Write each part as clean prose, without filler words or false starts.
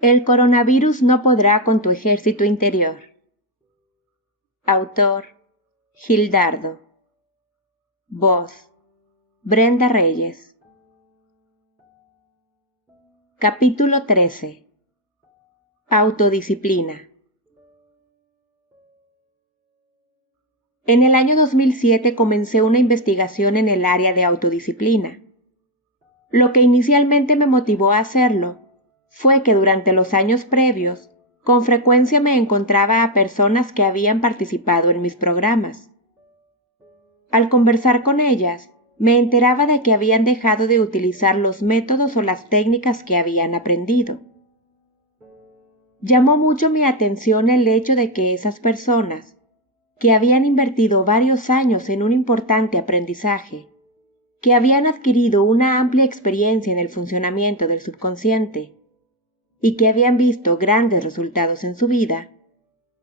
El coronavirus no podrá con tu ejército interior. Autor: Gildardo. Voz: Brenda Reyes. Capítulo 13. Autodisciplina. En el año 2007 comencé una investigación en el área de autodisciplina. Lo que inicialmente me motivó a hacerlo fue que durante los años previos, con frecuencia me encontraba a personas que habían participado en mis programas. Al conversar con ellas, me enteraba de que habían dejado de utilizar los métodos o las técnicas que habían aprendido. Llamó mucho mi atención el hecho de que esas personas, que habían invertido varios años en un importante aprendizaje, que habían adquirido una amplia experiencia en el funcionamiento del subconsciente y que habían visto grandes resultados en su vida,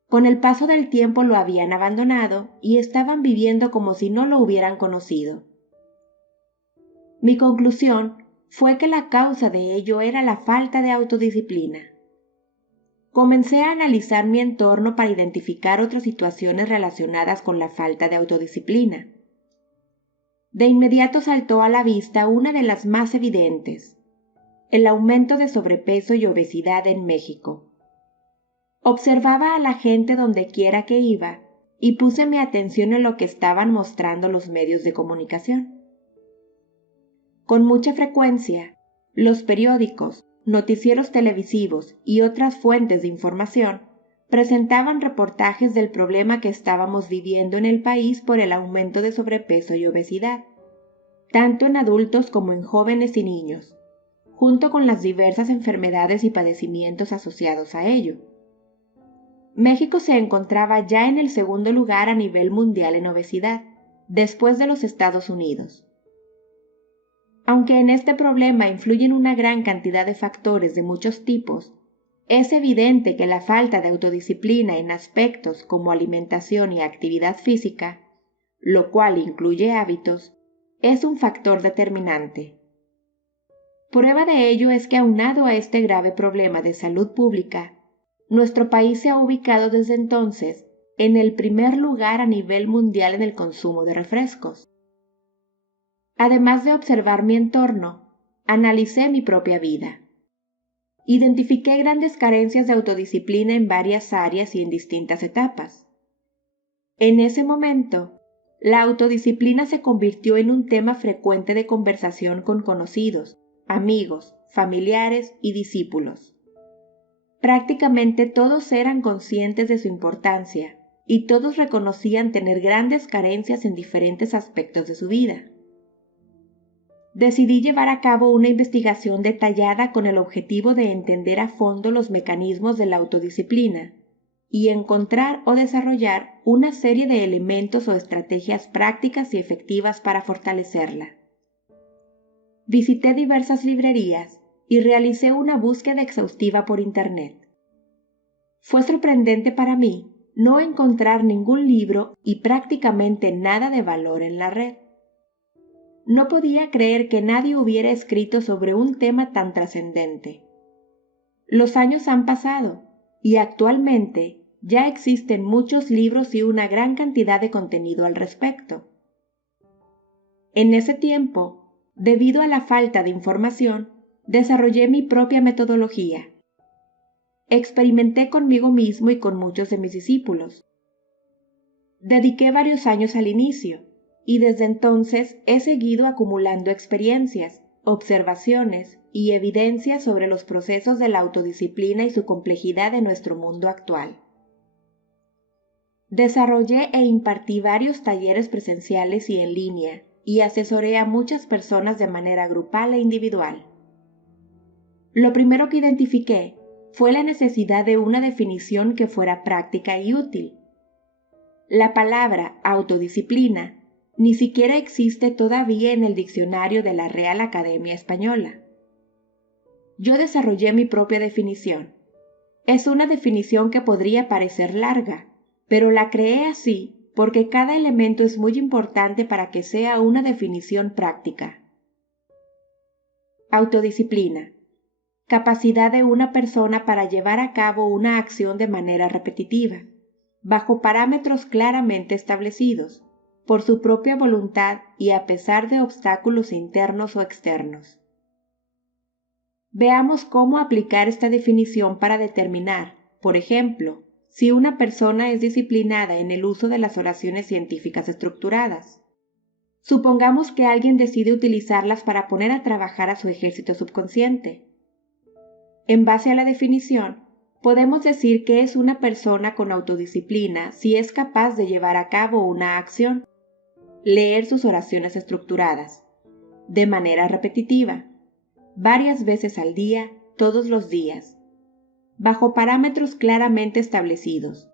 con el paso del tiempo lo habían abandonado y estaban viviendo como si no lo hubieran conocido. Mi conclusión fue que la causa de ello era la falta de autodisciplina. Comencé a analizar mi entorno para identificar otras situaciones relacionadas con la falta de autodisciplina. De inmediato saltó a la vista una de las más evidentes: el aumento de sobrepeso y obesidad en México. Observaba a la gente donde quiera que iba y puse mi atención en lo que estaban mostrando los medios de comunicación. Con mucha frecuencia, los periódicos, noticieros televisivos y otras fuentes de información presentaban reportajes del problema que estábamos viviendo en el país por el aumento de sobrepeso y obesidad, tanto en adultos como en jóvenes y niños, junto con las diversas enfermedades y padecimientos asociados a ello. México se encontraba ya en el segundo lugar a nivel mundial en obesidad, después de los Estados Unidos. Aunque en este problema influyen una gran cantidad de factores de muchos tipos, es evidente que la falta de autodisciplina en aspectos como alimentación y actividad física, lo cual incluye hábitos, es un factor determinante. Prueba de ello es que, aunado a este grave problema de salud pública, nuestro país se ha ubicado desde entonces en el primer lugar a nivel mundial en el consumo de refrescos. Además de observar mi entorno, analicé mi propia vida. Identifiqué grandes carencias de autodisciplina en varias áreas y en distintas etapas. En ese momento, la autodisciplina se convirtió en un tema frecuente de conversación con conocidos, amigos, familiares y discípulos. Prácticamente todos eran conscientes de su importancia y todos reconocían tener grandes carencias en diferentes aspectos de su vida. Decidí llevar a cabo una investigación detallada con el objetivo de entender a fondo los mecanismos de la autodisciplina y encontrar o desarrollar una serie de elementos o estrategias prácticas y efectivas para fortalecerla. Visité diversas librerías y realicé una búsqueda exhaustiva por Internet. Fue sorprendente para mí no encontrar ningún libro y prácticamente nada de valor en la red. No podía creer que nadie hubiera escrito sobre un tema tan trascendente. Los años han pasado y actualmente ya existen muchos libros y una gran cantidad de contenido al respecto. En ese tiempo, debido a la falta de información, desarrollé mi propia metodología. Experimenté conmigo mismo y con muchos de mis discípulos. Dediqué varios años al inicio, y desde entonces he seguido acumulando experiencias, observaciones y evidencias sobre los procesos de la autodisciplina y su complejidad en nuestro mundo actual. Desarrollé e impartí varios talleres presenciales y en línea, y asesoré a muchas personas de manera grupal e individual. Lo primero que identifiqué fue la necesidad de una definición que fuera práctica y útil. La palabra autodisciplina ni siquiera existe todavía en el diccionario de la Real Academia Española. Yo desarrollé mi propia definición. Es una definición que podría parecer larga, pero la creé así porque cada elemento es muy importante para que sea una definición práctica. Autodisciplina. capacidad de una persona para llevar a cabo una acción de manera repetitiva, bajo parámetros claramente establecidos, por su propia voluntad y a pesar de obstáculos internos o externos. Veamos cómo aplicar esta definición para determinar, por ejemplo, si una persona es disciplinada en el uso de las oraciones científicas estructuradas. Supongamos que alguien decide utilizarlas para poner a trabajar a su ejército subconsciente. En base a la definición, podemos decir que es una persona con autodisciplina si es capaz de llevar a cabo una acción, leer sus oraciones estructuradas, de manera repetitiva, varias veces al día, todos los días, bajo parámetros claramente establecidos.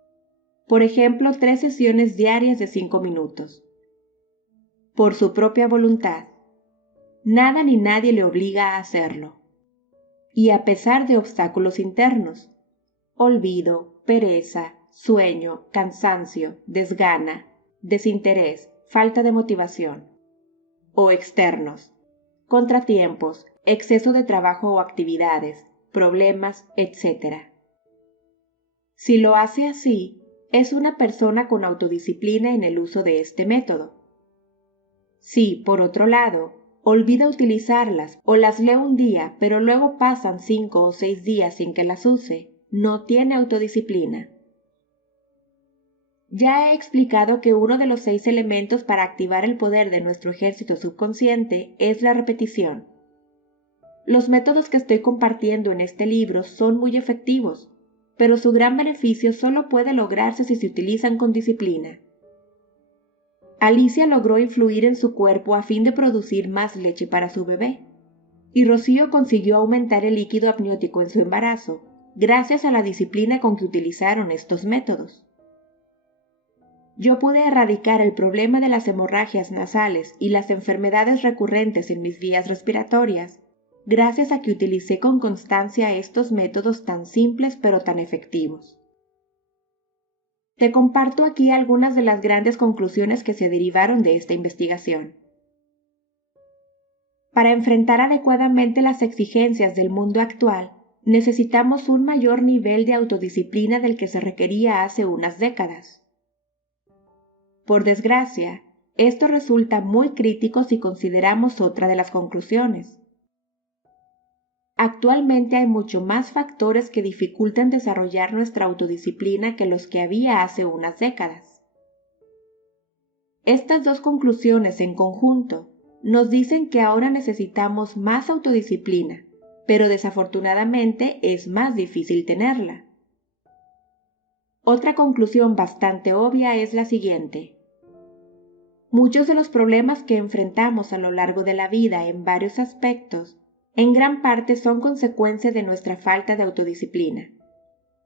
Por ejemplo, 3 sesiones diarias de 5 minutos. Por su propia voluntad. Nada ni nadie le obliga a hacerlo. Y a pesar de obstáculos internos, olvido, pereza, sueño, cansancio, desgana, desinterés, falta de motivación, o externos, contratiempos, exceso de trabajo o actividades, problemas, etc. Si lo hace así, es una persona con autodisciplina en el uso de este método. Si, por otro lado, olvida utilizarlas o las lee un día, pero luego pasan 5 o 6 días sin que las use, no tiene autodisciplina. Ya he explicado que uno de los 6 elementos para activar el poder de nuestro ejército subconsciente es la repetición. Los métodos que estoy compartiendo en este libro son muy efectivos, pero su gran beneficio solo puede lograrse si se utilizan con disciplina. Alicia logró influir en su cuerpo a fin de producir más leche para su bebé, y Rocío consiguió aumentar el líquido amniótico en su embarazo, gracias a la disciplina con que utilizaron estos métodos. Yo pude erradicar el problema de las hemorragias nasales y las enfermedades recurrentes en mis vías respiratorias, gracias a que utilicé con constancia estos métodos tan simples pero tan efectivos. Te comparto aquí algunas de las grandes conclusiones que se derivaron de esta investigación. Para enfrentar adecuadamente las exigencias del mundo actual, necesitamos un mayor nivel de autodisciplina del que se requería hace unas décadas. Por desgracia, esto resulta muy crítico si consideramos otra de las conclusiones. Actualmente hay mucho más factores que dificultan desarrollar nuestra autodisciplina que los que había hace unas décadas. Estas dos conclusiones en conjunto nos dicen que ahora necesitamos más autodisciplina, pero desafortunadamente es más difícil tenerla. Otra conclusión bastante obvia es la siguiente. Muchos de los problemas que enfrentamos a lo largo de la vida en varios aspectos, en gran parte son consecuencia de nuestra falta de autodisciplina.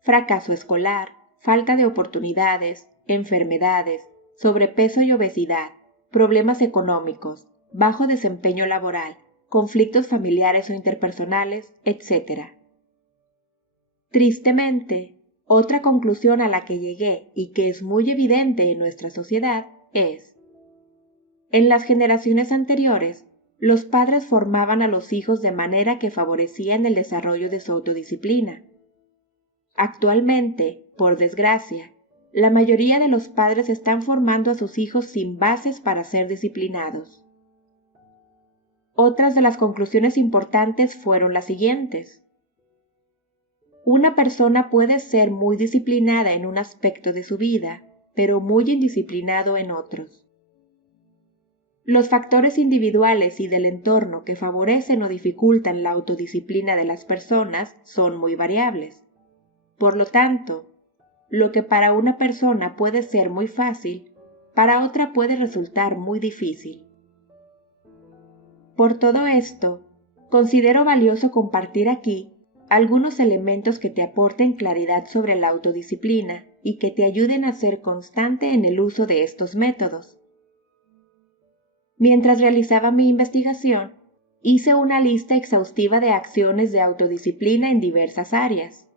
Fracaso escolar, falta de oportunidades, enfermedades, sobrepeso y obesidad, problemas económicos, bajo desempeño laboral, conflictos familiares o interpersonales, etc. Tristemente, otra conclusión a la que llegué y que es muy evidente en nuestra sociedad es: en las generaciones anteriores, los padres formaban a los hijos de manera que favorecían el desarrollo de su autodisciplina. Actualmente, por desgracia, la mayoría de los padres están formando a sus hijos sin bases para ser disciplinados. Otras de las conclusiones importantes fueron las siguientes. Una persona puede ser muy disciplinada en un aspecto de su vida, pero muy indisciplinado en otros. Los factores individuales y del entorno que favorecen o dificultan la autodisciplina de las personas son muy variables. Por lo tanto, lo que para una persona puede ser muy fácil, para otra puede resultar muy difícil. Por todo esto, considero valioso compartir aquí algunos elementos que te aporten claridad sobre la autodisciplina y que te ayuden a ser constante en el uso de estos métodos. Mientras realizaba mi investigación, hice una lista exhaustiva de acciones de autodisciplina en diversas áreas.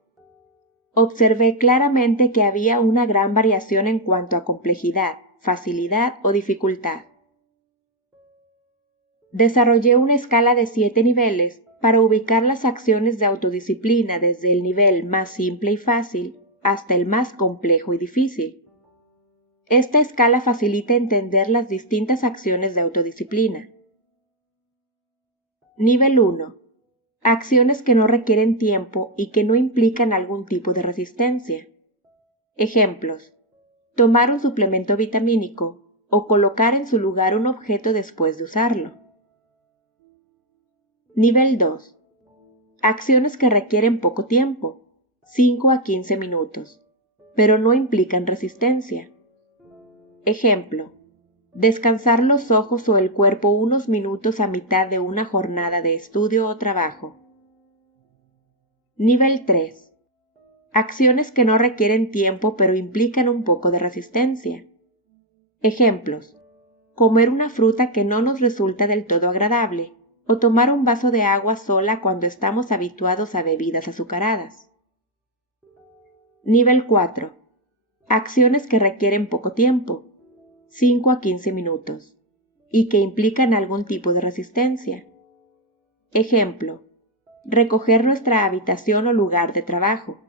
Observé claramente que había una gran variación en cuanto a complejidad, facilidad o dificultad. Desarrollé una escala de 7 niveles para ubicar las acciones de autodisciplina desde el nivel más simple y fácil hasta el más complejo y difícil. Esta escala facilita entender las distintas acciones de autodisciplina. Nivel 1. Acciones que no requieren tiempo y que no implican algún tipo de resistencia. Ejemplos: tomar un suplemento vitamínico o colocar en su lugar un objeto después de usarlo. Nivel 2. Acciones que requieren poco tiempo, 5 a 15 minutos, pero no implican resistencia. Ejemplo: descansar los ojos o el cuerpo unos minutos a mitad de una jornada de estudio o trabajo. Nivel 3. Acciones que no requieren tiempo pero implican un poco de resistencia. Ejemplos: comer una fruta que no nos resulta del todo agradable o tomar un vaso de agua sola cuando estamos habituados a bebidas azucaradas. Nivel 4. Acciones que requieren poco tiempo, 5 a 15 minutos, y que implican algún tipo de resistencia. Ejemplo: recoger nuestra habitación o lugar de trabajo.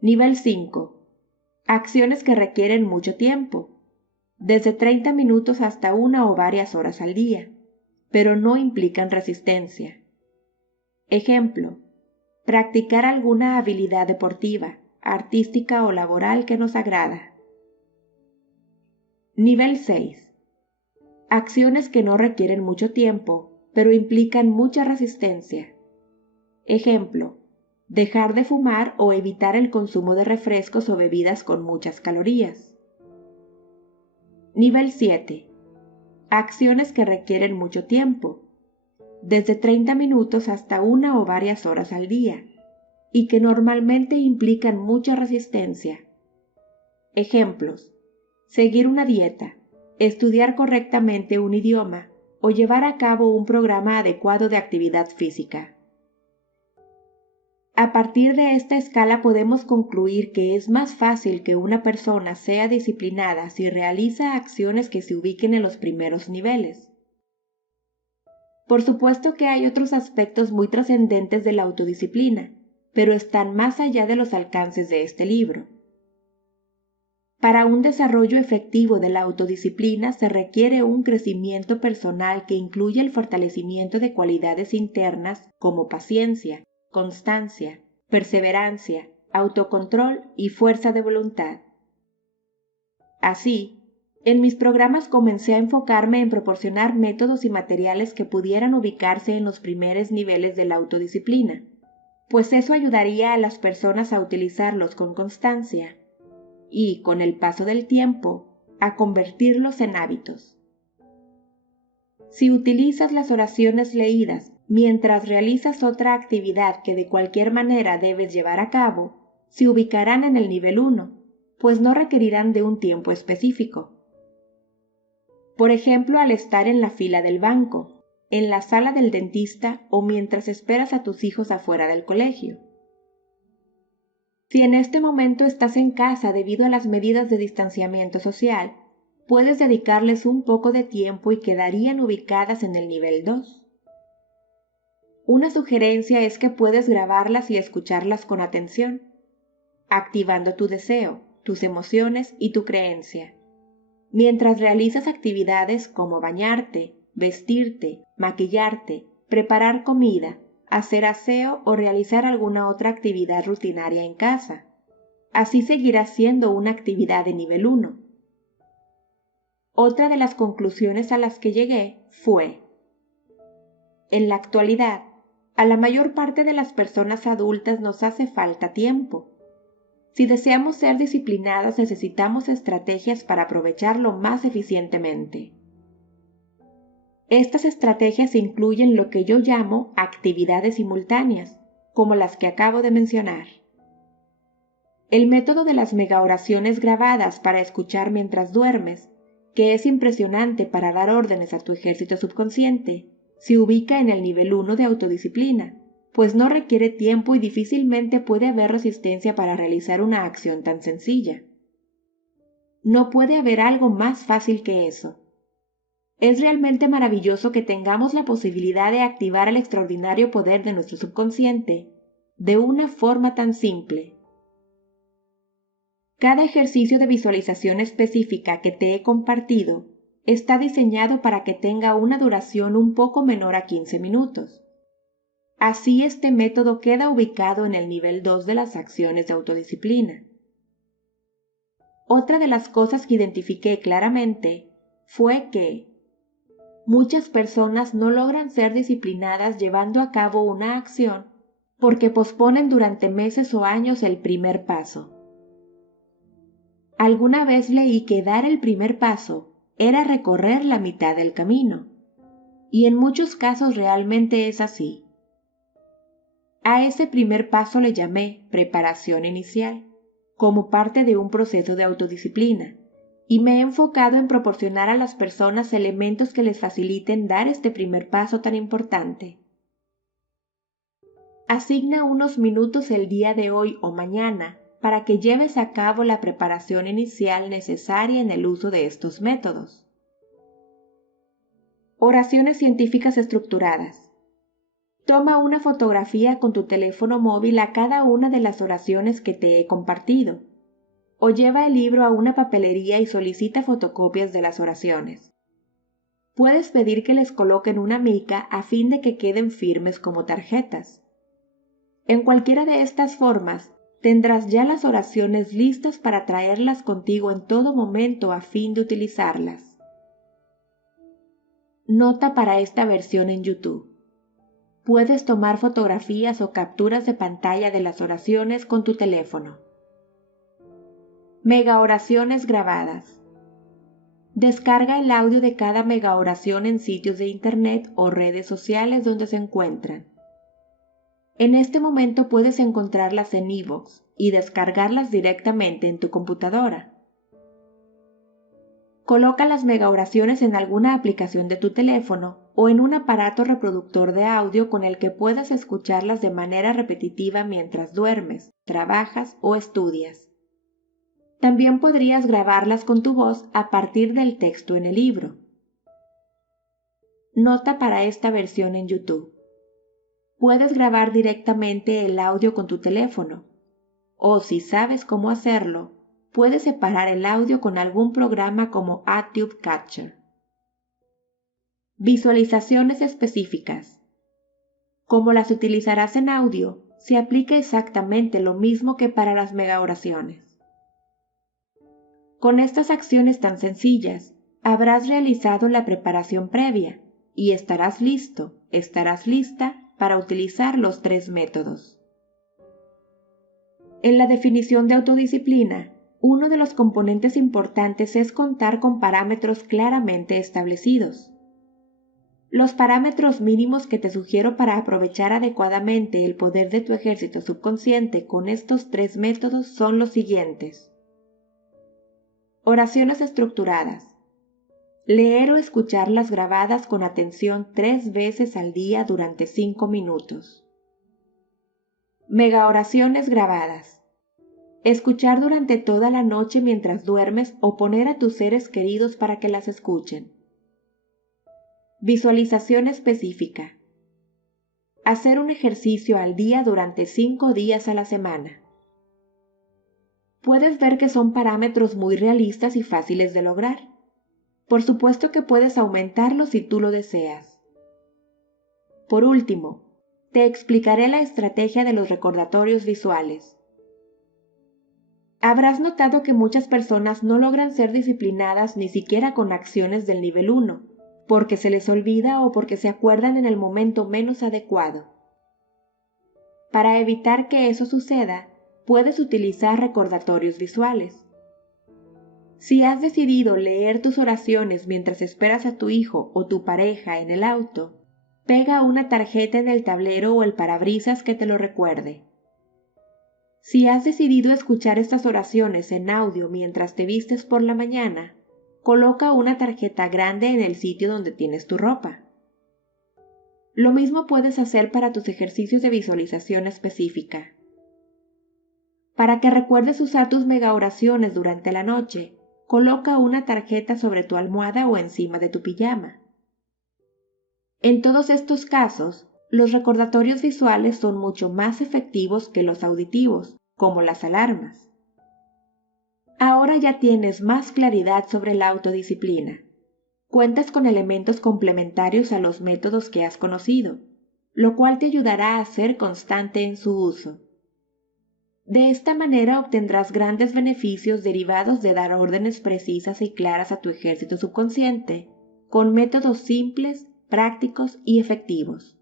Nivel 5. Acciones que requieren mucho tiempo, desde 30 minutos hasta 1 o varias horas al día, pero no implican resistencia. Ejemplo: practicar alguna habilidad deportiva, artística o laboral que nos agrada. Nivel 6. Acciones que no requieren mucho tiempo, pero implican mucha resistencia. Ejemplo: dejar de fumar o evitar el consumo de refrescos o bebidas con muchas calorías. Nivel 7. Acciones que requieren mucho tiempo, desde 30 minutos hasta 1 o varias horas al día, y que normalmente implican mucha resistencia. Ejemplos: seguir una dieta, estudiar correctamente un idioma o llevar a cabo un programa adecuado de actividad física. A partir de esta escala podemos concluir que es más fácil que una persona sea disciplinada si realiza acciones que se ubiquen en los primeros niveles. Por supuesto que hay otros aspectos muy trascendentes de la autodisciplina, pero están más allá de los alcances de este libro. Para un desarrollo efectivo de la autodisciplina se requiere un crecimiento personal que incluye el fortalecimiento de cualidades internas como paciencia, constancia, perseverancia, autocontrol y fuerza de voluntad. Así, en mis programas comencé a enfocarme en proporcionar métodos y materiales que pudieran ubicarse en los primeros niveles de la autodisciplina, pues eso ayudaría a las personas a utilizarlos con constancia y, con el paso del tiempo, a convertirlos en hábitos. Si utilizas las oraciones leídas mientras realizas otra actividad que de cualquier manera debes llevar a cabo, se ubicarán en el nivel 1, pues no requerirán de un tiempo específico. Por ejemplo, al estar en la fila del banco, en la sala del dentista o mientras esperas a tus hijos afuera del colegio. Si en este momento estás en casa debido a las medidas de distanciamiento social, puedes dedicarles un poco de tiempo y quedarían ubicadas en el nivel 2. Una sugerencia es que puedes grabarlas y escucharlas con atención, activando tu deseo, tus emociones y tu creencia, mientras realizas actividades como bañarte, vestirte, maquillarte, preparar comida, hacer aseo o realizar alguna otra actividad rutinaria en casa. Así seguirá siendo una actividad de nivel 1. Otra de las conclusiones a las que llegué fue: en la actualidad, a la mayor parte de las personas adultas nos hace falta tiempo. Si deseamos ser disciplinadas, necesitamos estrategias para aprovecharlo más eficientemente. Estas estrategias incluyen lo que yo llamo actividades simultáneas, como las que acabo de mencionar. El método de las megaoraciones grabadas para escuchar mientras duermes, que es impresionante para dar órdenes a tu ejército subconsciente, se ubica en el nivel 1 de autodisciplina, pues no requiere tiempo y difícilmente puede haber resistencia para realizar una acción tan sencilla. No puede haber algo más fácil que eso. Es realmente maravilloso que tengamos la posibilidad de activar el extraordinario poder de nuestro subconsciente de una forma tan simple. Cada ejercicio de visualización específica que te he compartido está diseñado para que tenga una duración un poco menor a 15 minutos. Así este método queda ubicado en el nivel 2 de las acciones de autodisciplina. Otra de las cosas que identifiqué claramente fue que muchas personas no logran ser disciplinadas llevando a cabo una acción porque posponen durante meses o años el primer paso. Alguna vez leí que dar el primer paso era recorrer la mitad del camino, y en muchos casos realmente es así. A ese primer paso le llamé preparación inicial, como parte de un proceso de autodisciplina, y me he enfocado en proporcionar a las personas elementos que les faciliten dar este primer paso tan importante. Asigna unos minutos el día de hoy o mañana para que lleves a cabo la preparación inicial necesaria en el uso de estos métodos. Oraciones científicas estructuradas. Toma una fotografía con tu teléfono móvil a cada una de las oraciones que te he compartido, o lleva el libro a una papelería y solicita fotocopias de las oraciones. Puedes pedir que les coloquen una mica a fin de que queden firmes como tarjetas. En cualquiera de estas formas, tendrás ya las oraciones listas para traerlas contigo en todo momento a fin de utilizarlas. Nota para esta versión en YouTube. Puedes tomar fotografías o capturas de pantalla de las oraciones con tu teléfono. Mega oraciones grabadas. Descarga el audio de cada mega oración en sitios de internet o redes sociales donde se encuentran. En este momento puedes encontrarlas en iVoox y descargarlas directamente en tu computadora. Coloca las mega oraciones en alguna aplicación de tu teléfono o en un aparato reproductor de audio con el que puedas escucharlas de manera repetitiva mientras duermes, trabajas o estudias. También podrías grabarlas con tu voz a partir del texto en el libro. Nota para esta versión en YouTube. Puedes grabar directamente el audio con tu teléfono, o si sabes cómo hacerlo, puedes separar el audio con algún programa como ATube Catcher. Visualizaciones específicas. Como las utilizarás en audio, se aplica exactamente lo mismo que para las mega oraciones. Con estas acciones tan sencillas, habrás realizado la preparación previa y estarás listo, estarás lista para utilizar los 3 métodos. En la definición de autodisciplina, uno de los componentes importantes es contar con parámetros claramente establecidos. Los parámetros mínimos que te sugiero para aprovechar adecuadamente el poder de tu ejército subconsciente con estos 3 métodos son los siguientes. Oraciones estructuradas. Leer o escucharlas grabadas con atención 3 veces al día durante 5 minutos. Mega oraciones grabadas. Escuchar durante toda la noche mientras duermes o poner a tus seres queridos para que las escuchen. Visualización específica. Hacer un ejercicio al día durante 5 días a la semana. Puedes ver que son parámetros muy realistas y fáciles de lograr. Por supuesto que puedes aumentarlos si tú lo deseas. Por último, te explicaré la estrategia de los recordatorios visuales. Habrás notado que muchas personas no logran ser disciplinadas ni siquiera con acciones del nivel 1, porque se les olvida o porque se acuerdan en el momento menos adecuado. Para evitar que eso suceda, puedes utilizar recordatorios visuales. Si has decidido leer tus oraciones mientras esperas a tu hijo o tu pareja en el auto, pega una tarjeta en el tablero o el parabrisas que te lo recuerde. Si has decidido escuchar estas oraciones en audio mientras te vistes por la mañana, coloca una tarjeta grande en el sitio donde tienes tu ropa. Lo mismo puedes hacer para tus ejercicios de visualización específica. Para que recuerdes usar tus mega oraciones durante la noche, coloca una tarjeta sobre tu almohada o encima de tu pijama. En todos estos casos, los recordatorios visuales son mucho más efectivos que los auditivos, como las alarmas. Ahora ya tienes más claridad sobre la autodisciplina. Cuentas con elementos complementarios a los métodos que has conocido, lo cual te ayudará a ser constante en su uso. De esta manera obtendrás grandes beneficios derivados de dar órdenes precisas y claras a tu ejército subconsciente, con métodos simples, prácticos y efectivos.